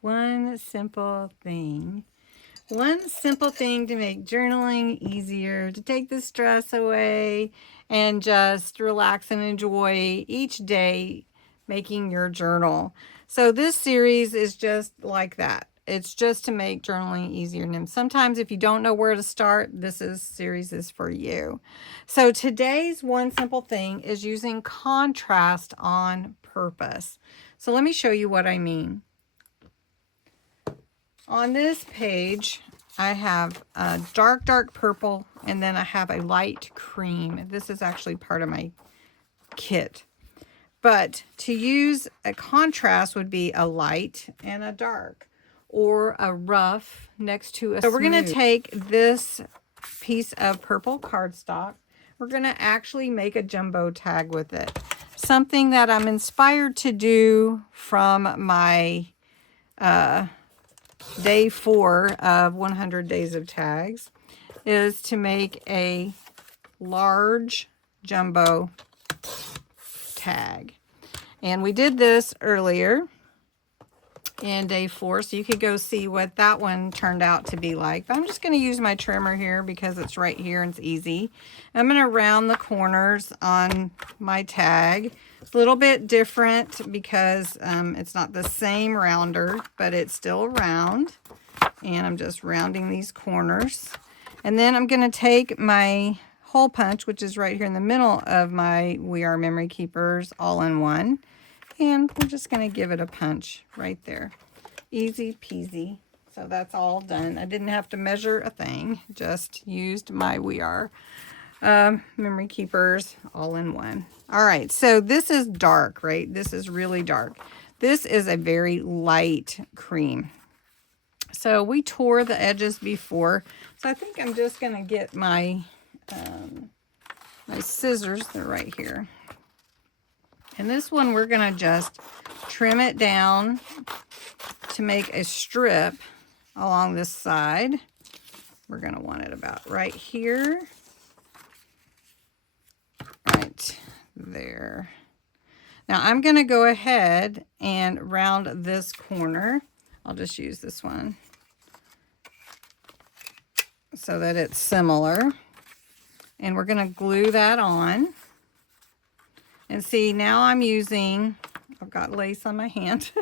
One simple thing. One simple thing to make journaling easier, to take the stress away, and just relax and enjoy each day making your journal. So this series is just like that. It's just to make journaling easier. And sometimes if you don't know where to start, series is for you. So today's one simple thing is using contrast on purpose. So let me show you what I mean. On this page, I have a dark purple, and then I have a light cream. This is actually part of my kit. But to use a contrast would be a light and a dark, or a rough next to a smooth. So we're going to take this piece of purple cardstock. We're going to actually make a jumbo tag with it. Something that I'm inspired to do from my day 4 of 100 days of tags is to make a large jumbo tag. And we did this earlier in day 4, so you could go see what that one turned out to be like. But I'm just going to use my trimmer here because it's right here and it's easy. I'm going to round the corners on my tag. It's a little bit different because it's not the same rounder, but it's still round. And I'm just rounding these corners. And then I'm going to take my hole punch, which is right here in the middle of my We Are Memory Keepers all-in-one. And we're just going to give it a punch right there. Easy peasy. So that's all done. I didn't have to measure a thing. Just used my We Are Memory Keepers all-in-one. All right, so this is dark, right? This is really dark. This is a very light cream. So we tore the edges before. So I think I'm just going to get my my scissors. They're right here. And this one we're going to just trim it down to make a strip along this side. We're going to want it about right here. Right there. Now I'm going to go ahead and round this corner. I'll just use this one so that it's similar. And we're going to glue that on. And see, now I'm using, I've got lace on my hand.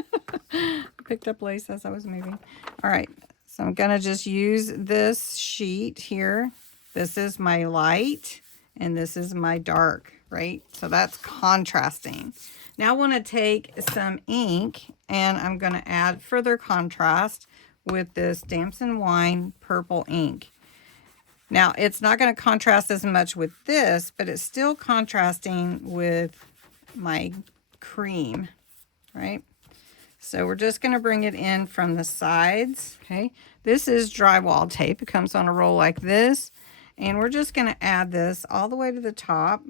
I picked up lace as I was moving. All right, so I'm going to just use this sheet here. This is my light, and this is my dark, right? So that's contrasting. Now I want to take some ink, and I'm going to add further contrast with this Damson Wine purple ink. Now, it's not going to contrast as much with this, but it's still contrasting with my cream, right? So we're just going to bring it in from the sides, okay? This is drywall tape. It comes on a roll like this, and we're just going to add this all the way to the top.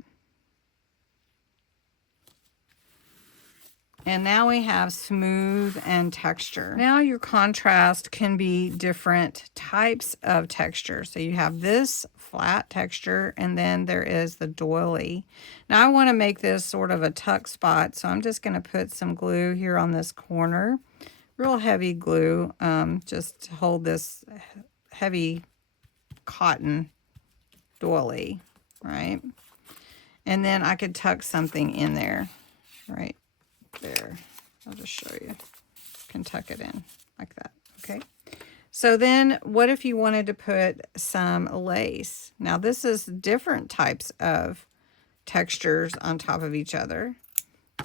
And now we have smooth and texture. Now your contrast can be different types of texture. So you have this flat texture, and then there is the doily. Now I want to make this sort of a tuck spot, so I'm just going to put some glue here on this corner. Real heavy glue, just to hold this heavy cotton doily, right? And then I could tuck something in there, right? There, I'll just show you. Can tuck it in like that, okay? So then what if you wanted to put some lace? Now this is different types of textures on top of each other.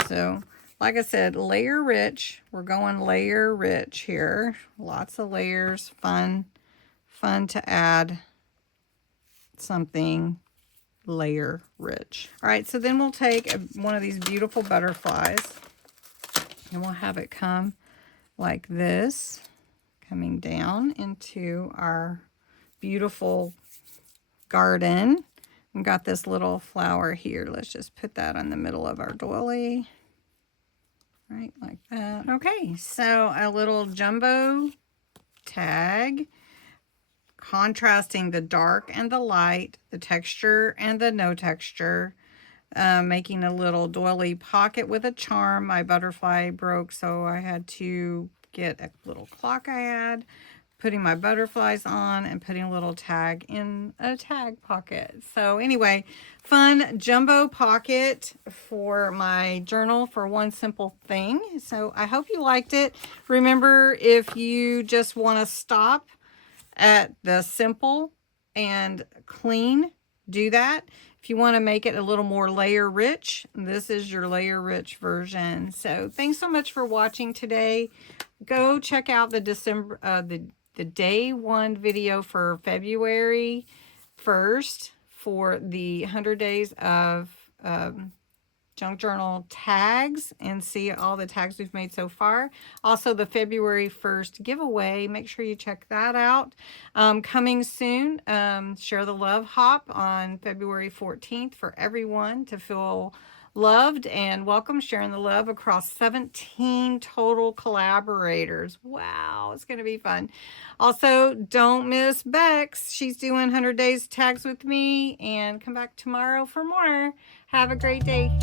So like I said, layer rich. We're going layer rich here. Lots of layers, fun to add something layer rich. All right, so then we'll take one of these beautiful butterflies, and we'll have it come like this, coming down into our beautiful garden. We've got this little flower here. Let's just put that in the middle of our doily. Right, like that. Okay, so a little jumbo tag, contrasting the dark and the light, the texture and the no texture. Making a little doily pocket with a charm. My butterfly broke, so I had to get a little clock I add, putting my butterflies on, and putting a little tag in a tag pocket. So anyway, fun jumbo pocket for my journal for one simple thing. So I hope you liked it. Remember, if you just want to stop at the simple and clean, do that. If you want to make it a little more layer rich, this is your layer rich version. So thanks so much for watching today. Go check out the the day 1 video for February 1st for the 100 days of junk journal tags and see all the tags we've made so far. Also the February 1st giveaway, make sure you check that out. Coming soon, Share the Love Hop on February 14th for everyone to feel loved and welcome, sharing the love across 17 total collaborators. Wow, it's going to be fun. Also, don't miss Bex. She's doing 100 days tags with me, and come back tomorrow for more. Have a great day.